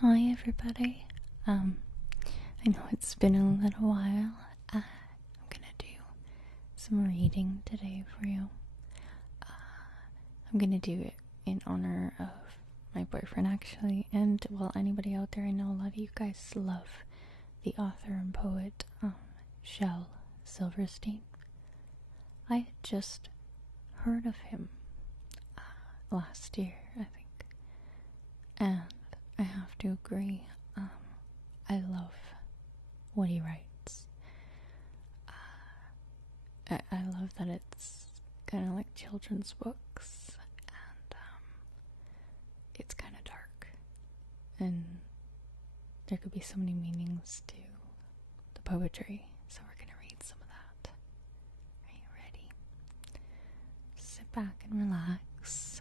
Hi everybody. I know it's been a little while. I'm gonna do some reading today for you. I'm gonna do it in honor of my boyfriend actually, and well, anybody out there. I know a lot of you guys love the author and poet Shel Silverstein. I had just heard of him last year, I think, and I have to agree. I love what he writes. I love that it's kind of like children's books, and it's kind of dark, and there could be so many meanings to the poetry. So we're gonna read some of that. Are you ready? Sit back and relax,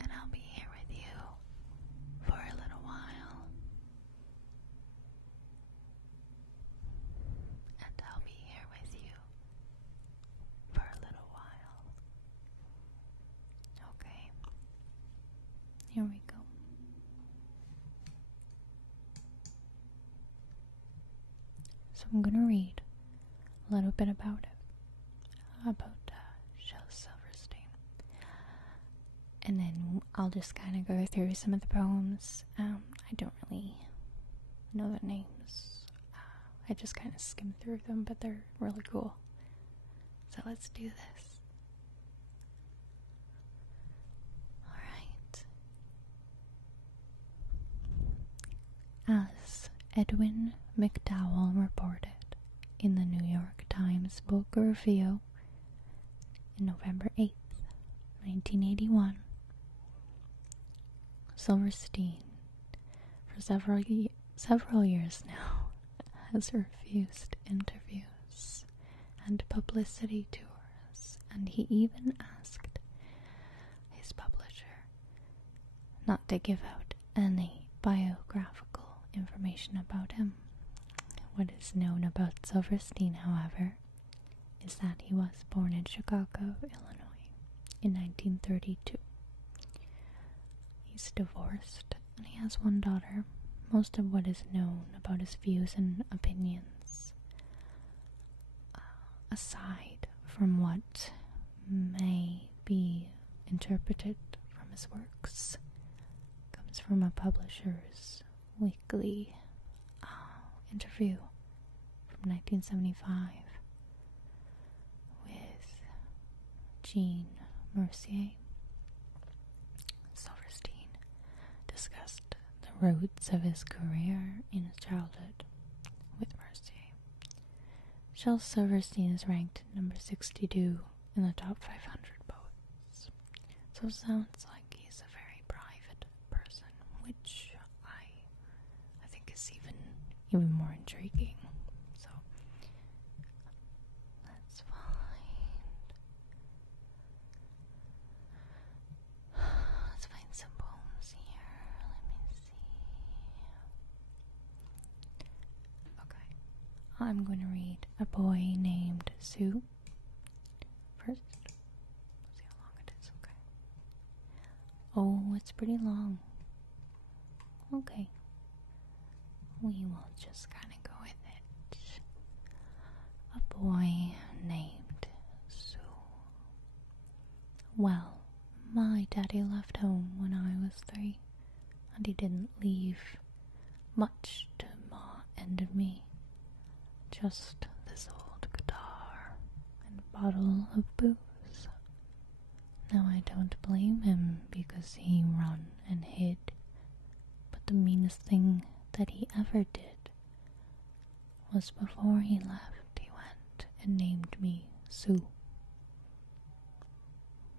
and I'll be here with you for a little while. And I'll be here with you for a little while. Okay, here we go. So I'm gonna read a little bit about it, about Shel Silverstein, and then I'll just kind of go through some of the poems. I don't really know the names. I just kind of skim through them, but they're really cool. So let's do this. Alright. As Edwin McDowell reported in the New York Times Book Review in November 8th, 1981, Silverstein, for several years now, has refused interviews and publicity tours, and he even asked his publisher not to give out any biographical information about him. What is known about Silverstein, however, is that he was born in Chicago, Illinois in 1932. He's divorced and he has one daughter. Most of what is known about his views and opinions, aside from what may be interpreted from his works, comes from a publisher's weekly interview from 1975 with Jean Mercier. Silverstein discussed the roots of his career in his childhood with Mercier. Shel Silverstein is ranked number 62 in the top 500 poets. So it sounds like he's a very private person, which I think is even more intriguing. So let's find some poems here. Let me see. Okay, I'm going to read A Boy Named Sue first. See how long it is. Okay. Oh, it's pretty long. Okay. We will just kind of go with it. A boy named Sue. Well, my daddy left home when I was 3, and he didn't leave much to Ma and me. Just this old guitar and a bottle of booze. Now I don't blame him because he run and hid, but the meanest thing that he ever did was before he left, he went and named me Sue.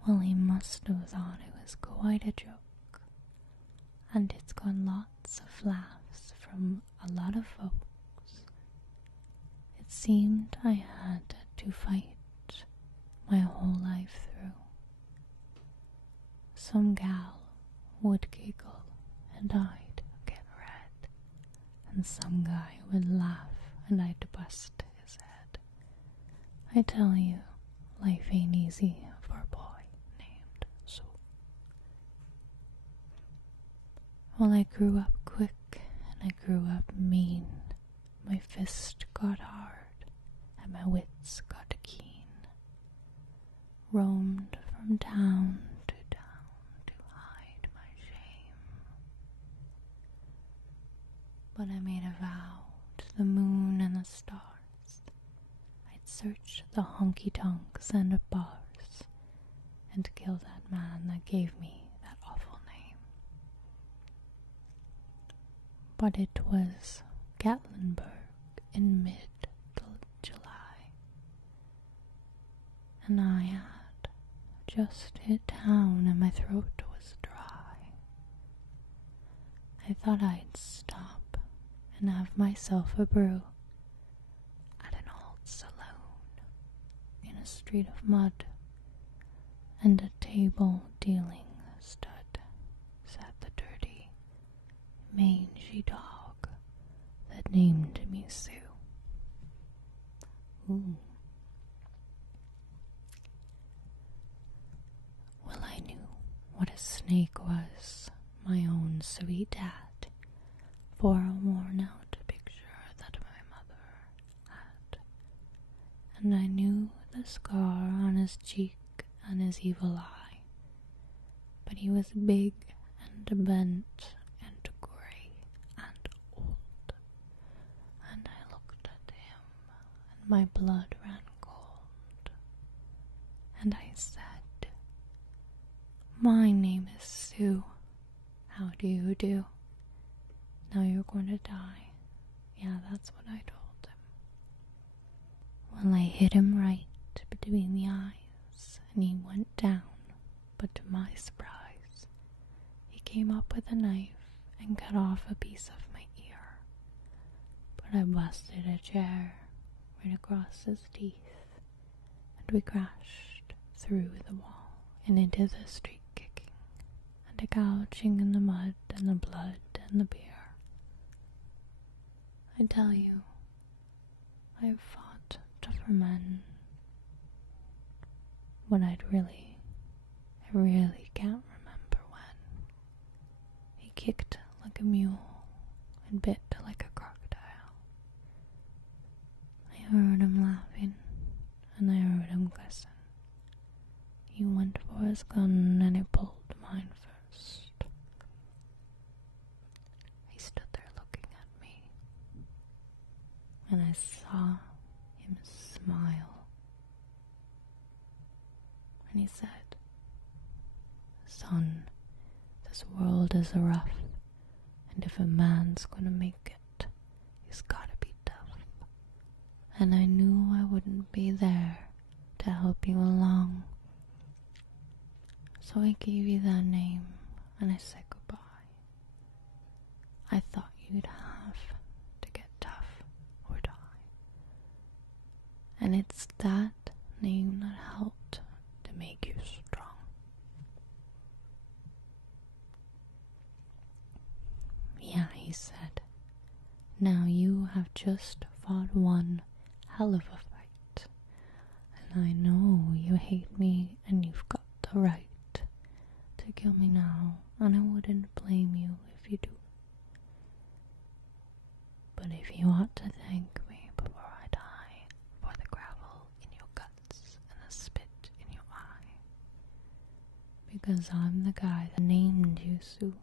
Well, he must have thought it was quite a joke, and it's got lots of laughs from a lot of folks. It seemed I had to fight my whole life through. Some gal would giggle and I'd get red, and some guy would laugh and I'd bust his head. I tell you, life ain't easy for a boy named Sue. Well, I grew up quick and I grew up mean. My fist got hard, and my wits got keen. Roamed from town to hide my shame. But I made a vow to the moon and the stars. I'd search the honky-tonks and bars and kill that man that gave me that awful name. But it was Gatlinburg in mid-July, and I had just hit town and my throat was dry. I thought I'd stop and have myself a brew at an old saloon in a street of mud, and a table dealing stud sat the dirty, mangy dog that named me Sue. Ooh. Well, I knew what a snake was, my own sweet dad, for a worn-out picture that my mother had, and I knew the scar on his cheek and his evil eye, but he was big and bent and grey and old, and I looked at him and my blood ran cold, and I said, "My name is Sue. How do you do? Now you're going to die." Yeah, that's what I told him. Well, I hit him right between the eyes, and he went down, but to my surprise, he came up with a knife and cut off a piece of my ear. But I busted a chair right across his teeth, and we crashed through the wall and into the street, kicking and gouging in the mud and the blood and the beer. I tell you, I've fought tougher men, but I really can't remember when. He kicked like a mule and bit like a crocodile. I heard him laughing, and I heard him cussing. He went for his gun and he pulled mine first. He stood there looking at me, and I saw him smile. And he said, "Son, this world is rough, and if a man's gonna make it, he's gotta be tough. And I knew I wouldn't be there to help you along. So I gave you that name, and I said goodbye. I thought you'd have to get tough or die. And it's that name that helped to make you strong." "Yeah," he said. "Now you have just fought one hell of a fight, and I know you hate me and you've got the right to kill me now, and I wouldn't blame you if you do. But if you ought to thank me before I die for the gravel in your guts and the spit in your eye, because I'm the guy that named you Sue.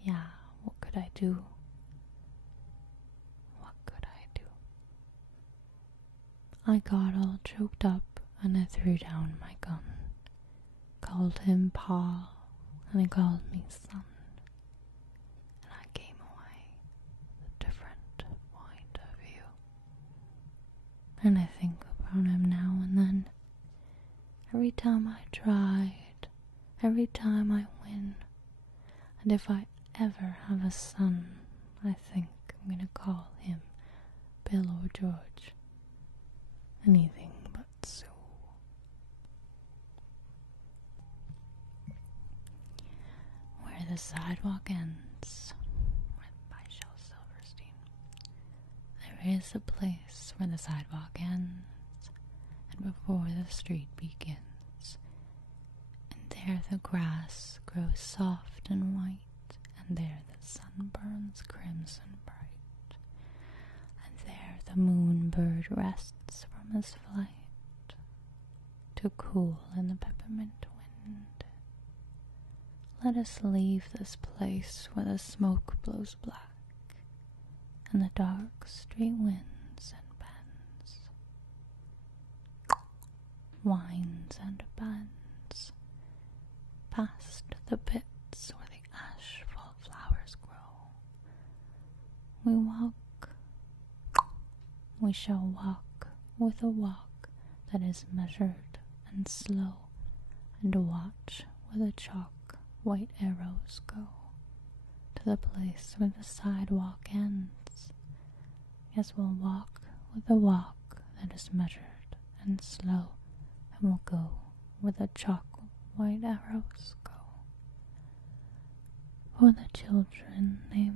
Yeah, what could I do? What could I do?" I got all choked up and I threw down my gun, called him Pa, and he called me son, and I came away with a different point of view. And I think about him now and then, every time I tried, every time I win, and if I ever have a son, I think I'm gonna call him Bill or George. Anything but Sue. Where the Sidewalk Ends, by Shel Silverstein. There is a place where the sidewalk ends, and before the street begins, and there the grass grows soft and white, and there the sun burns crimson bright, and there the moon-bird rests from his flight, to cool in the peppermint wind. Let us leave this place where the smoke blows black, and the dark street winds and bends, winds and bends, past the pits where the ashfall flowers grow. We walk, we shall walk with a walk that is measured and slow, and watch where the chalk white arrows go, to the place where the sidewalk ends. Yes, we'll walk with a walk that is measured and slow, and we'll go where the chalk white arrows go. For the children, they